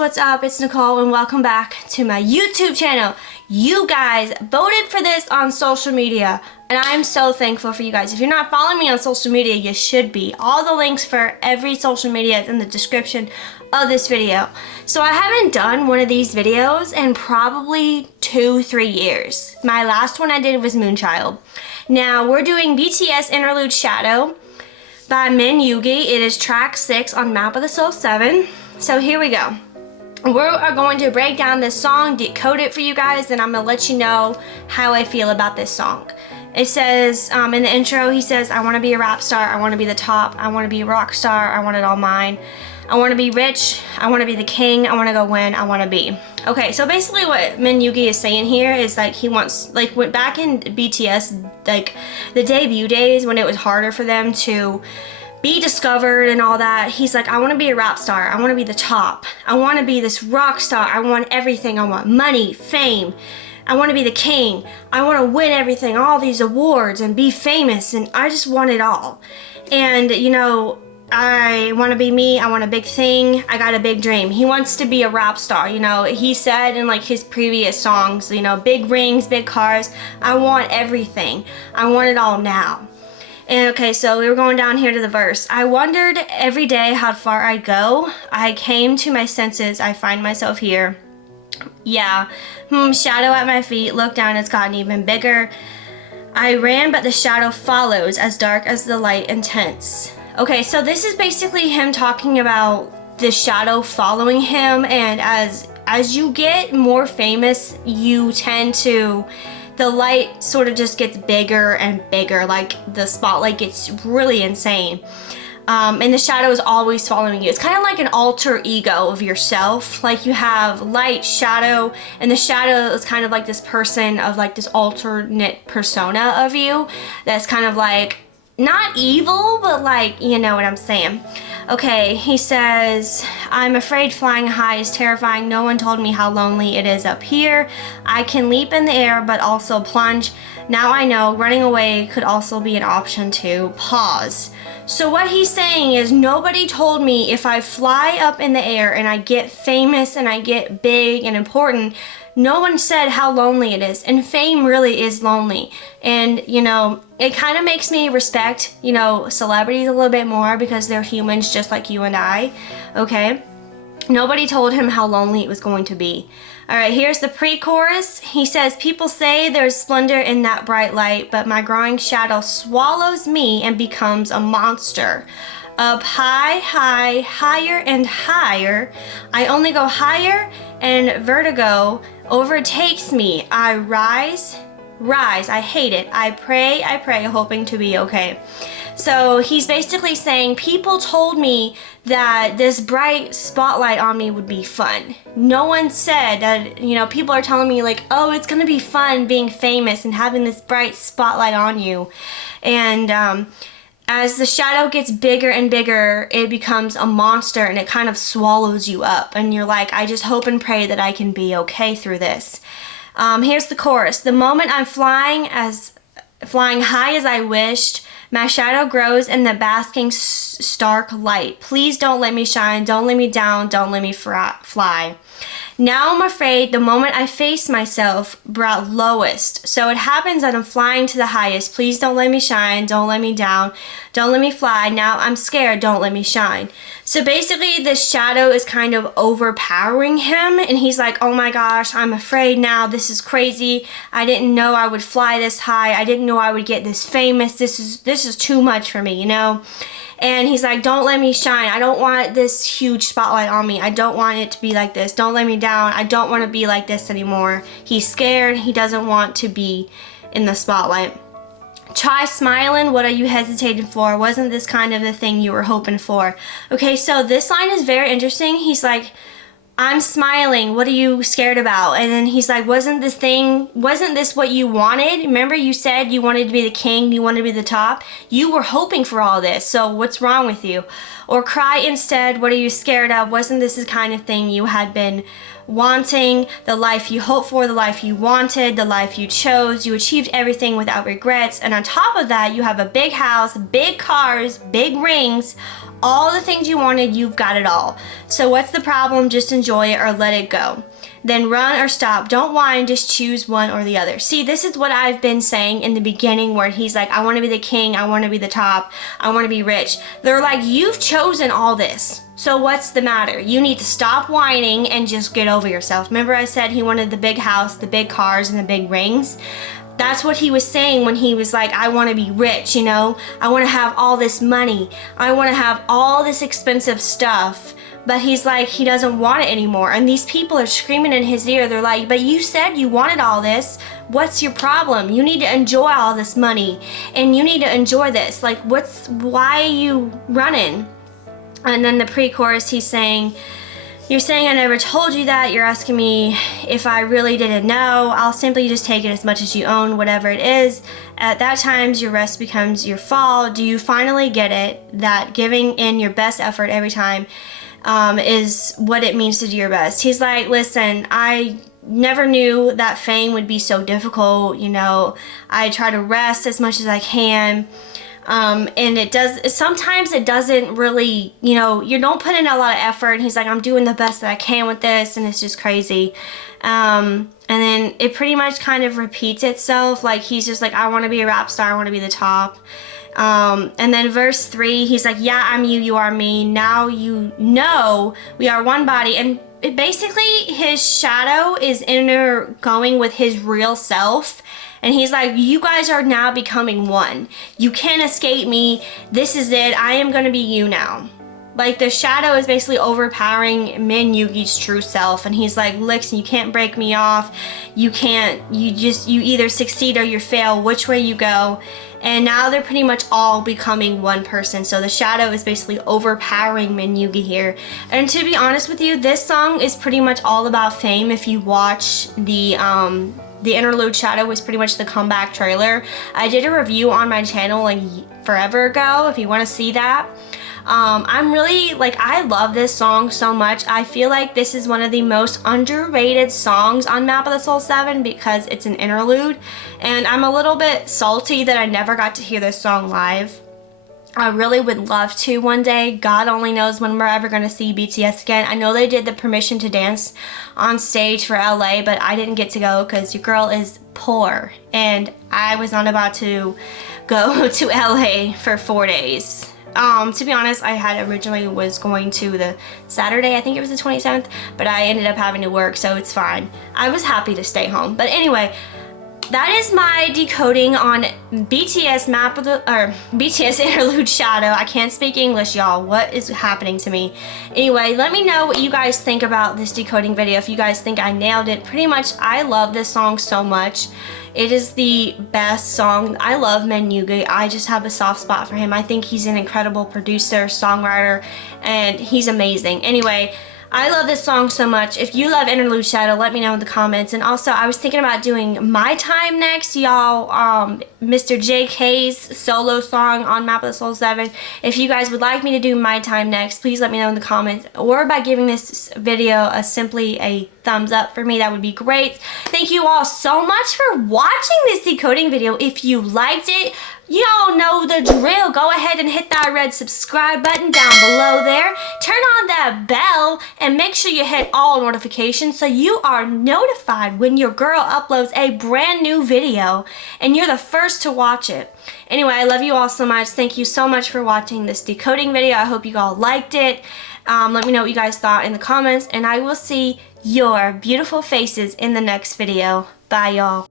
what's up? It's Nicole and welcome back to my YouTube channel. You guys voted for this on social media and I'm so thankful for you guys. If you're not following me on social media, you should be. All the links for every social media is in the description of this video. So I haven't done one of these videos in probably 2-3 years. My last one I did was Moonchild. Now we're doing BTS Interlude Shadow by Yoongi. It is track 6 on Map of the Soul 7. So here we go. We are going to break down this song, decode it for you guys, and I'm going to let you know how I feel about this song. It says, in the intro, he says, I want to be a rap star, I want to be the top, I want to be a rock star, I want it all mine. I want to be rich, I want to be the king, I want to go win, I want to be. Okay, so basically what Yoongi is saying here is like he wants, like went back in BTS, like the debut days when it was harder for them to be discovered and all that. He's like, I want to be a rap star, I want to be the top, I want to be this rock star, I want everything, I want money, fame, I want to be the king, I want to win everything, all these awards and be famous, and I just want it all. And you know, I want to be me, I want a big thing, I got a big dream. He wants to be a rap star, you know. He said in like his previous songs, you know, big rings, big cars, I want everything, I want it all now. And okay, so we were going down here to the verse. I wondered every day how far I'd go. I came to my senses, I find myself here. Yeah, shadow at my feet, look down, it's gotten even bigger. I ran, but the shadow follows, as dark as the light, intense. Okay, so this is basically him talking about the shadow following him, and as you get more famous, you tend to, the light sort of just gets bigger and bigger, like the spotlight gets really insane. And the shadow is always following you. It's kind of like an alter ego of yourself. Like you have light, shadow, and the shadow is kind of like this person of like this alternate persona of you that's kind of like, not evil, but like, you know what I'm saying. Okay, he says, I'm afraid flying high is terrifying. No one told me how lonely it is up here. I can leap in the air, but also plunge. Now I know running away could also be an option too. Pause. So what he's saying is nobody told me if I fly up in the air and I get famous and I get big and important, no one said how lonely it is, and fame really is lonely. And you know, it kind of makes me respect, you know, celebrities a little bit more because they're humans just like you and I, okay? Nobody told him how lonely it was going to be. All right, here's the pre-chorus. He says, people say there's splendor in that bright light, but my growing shadow swallows me and becomes a monster. Up high, high, higher and higher. I only go higher and vertigo overtakes me. I rise, I hate it. I pray, hoping to be okay. So he's basically saying, people told me that this bright spotlight on me would be fun. No one said that, you know, people are telling me like, oh, it's gonna be fun being famous and having this bright spotlight on you. And as the shadow gets bigger and bigger, it becomes a monster and it kind of swallows you up. And you're like, I just hope and pray that I can be okay through this. Here's the chorus. The moment I'm flying high as I wished, my shadow grows in the basking stark light. Please don't let me shine, don't let me down, don't let me fly. Now I'm afraid the moment I face myself brought lowest. So it happens that I'm flying to the highest. Please don't let me shine, don't let me down, don't let me fly. Now I'm scared, don't let me shine. So basically this shadow is kind of overpowering him and he's like, oh my gosh, I'm afraid now, this is crazy. I didn't know I would fly this high. I didn't know I would get this famous. This is too much for me, you know? And he's like, don't let me shine. I don't want this huge spotlight on me. I don't want it to be like this. Don't let me down. I don't want to be like this anymore. He's scared. He doesn't want to be in the spotlight. Try smiling. What are you hesitating for? Wasn't this kind of the thing you were hoping for? Okay, so this line is very interesting. He's like, I'm smiling, what are you scared about? And then he's like, wasn't this what you wanted? Remember you said you wanted to be the king, you wanted to be the top? You were hoping for all this, so what's wrong with you? Or cry instead, what are you scared of? Wasn't this the kind of thing you had been wanting? The life you hoped for, the life you wanted, the life you chose. You achieved everything without regrets. And on top of that, you have a big house, big cars, big rings, all the things you wanted, you've got it all. So what's the problem? Just enjoy it or let it go. Then run or stop. Don't whine, just choose one or the other. See, this is what I've been saying in the beginning where he's like, I want to be the king, I want to be the top, I want to be rich. They're like, you've chosen all this. So what's the matter? You need to stop whining and just get over yourself. Remember I said he wanted the big house, the big cars, and the big rings? That's what he was saying when he was like, I want to be rich, you know? I want to have all this money. I want to have all this expensive stuff. But he's like, he doesn't want it anymore. And these people are screaming in his ear. They're like, but you said you wanted all this. What's your problem? You need to enjoy all this money. And you need to enjoy this. Like, why are you running? And then the pre-chorus, he's saying, you're saying I never told you that. You're asking me if I really didn't know. I'll simply just take it as much as you own, whatever it is. At that times, your rest becomes your fall. Do you finally get it? That giving in your best effort every time is what it means to do your best. He's like, listen, I never knew that fame would be so difficult. You know, I try to rest as much as I can. And sometimes it doesn't really, you know, you don't put in a lot of effort. And he's like, I'm doing the best that I can with this, and it's just crazy. And then it pretty much kind of repeats itself. Like, he's just like, I want to be a rap star, I want to be the top. And then verse 3, he's like, yeah, I'm you, you are me. Now you know we are one body. And basically his shadow is going with his real self. And he's like, you guys are now becoming one. You can't escape me. This is it. I am going to be you now. Like, the shadow is basically overpowering Min Yoongi's true self. And he's like, listen, you can't break me off. You either succeed or you fail, which way you go. And now they're pretty much all becoming one person. So the shadow is basically overpowering Min Yoongi here. And to be honest with you, this song is pretty much all about fame. If you watch the interlude, Shadow was pretty much the comeback trailer. I did a review on my channel like forever ago, if you want to see that. I'm really, like, I love this song so much. I feel like this is one of the most underrated songs on Map of the Soul 7 because it's an interlude. And I'm a little bit salty that I never got to hear this song live. I really would love to one day. God only knows when we're ever going to see BTS again. I know they did the Permission to Dance on stage for LA, but I didn't get to go because your girl is poor. And I was not about to go to LA for 4 days. To be honest, I had originally was going to the Saturday, I think it was the 27th, but I ended up having to work, so it's fine. I was happy to stay home. But anyway, that is my decoding on BTS BTS Interlude Shadow. I can't speak English, y'all. What is happening to me? Anyway, let me know what you guys think about this decoding video. If you guys think I nailed it. Pretty much, I love this song so much. It is the best song. I love Min Yoongi. I just have a soft spot for him. I think he's an incredible producer, songwriter, and he's amazing. Anyway, I love this song so much. If you love Interlude Shadow, let me know in the comments. And also, I was thinking about doing My Time next, y'all. Mr. JK's solo song on Map of the Soul 7. If you guys would like me to do My Time next, please let me know in the comments. Or by giving this video simply a thumbs up for me, that would be great. Thank you all so much for watching this decoding video. If you liked it, y'all know the drill. Go ahead and hit that red subscribe button down below there. Turn on that bell and make sure you hit all notifications so you are notified when your girl uploads a brand new video and you're the first to watch it. Anyway, I love you all so much. Thank you so much for watching this decoding video. I hope you all liked it. Let me know what you guys thought in the comments, and I will see your beautiful faces in the next video. Bye, y'all.